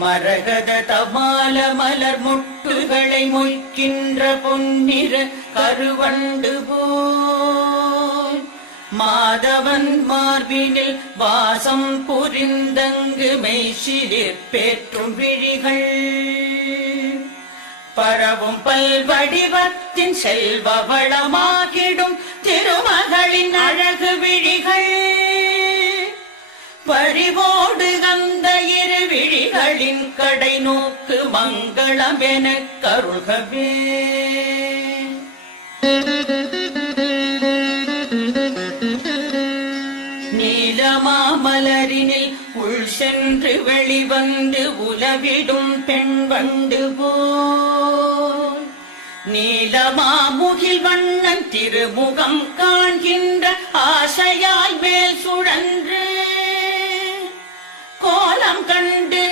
மரகத தமால மலர் முட்டுகளை மொய்க்கின்ற பொன்னிற கருவண்டு போல் மாதவன் மார்பினில் வாசம் புரிந்தங்கு மெய்சிலிற் பேற்றும் விழிகள் பரவும் பல்வடிவத்தின் செல்வ வளமாகிடும் திருமகளின் அழகு விழிகள் பறிவோடு அந்த இரு விழிகளின் கடை நோக்கு மங்களம் எனக் கருள்கவே. நீலமாமலரினில் உள் சென்று வெளிவந்து உலவிடும் பெண் வண்டு போல் நீலமாமுகில் வண்ணன் திருமுகம் காண்கின்ற ஆசையாய் மேல் சுழன்று கோலம் கண்டு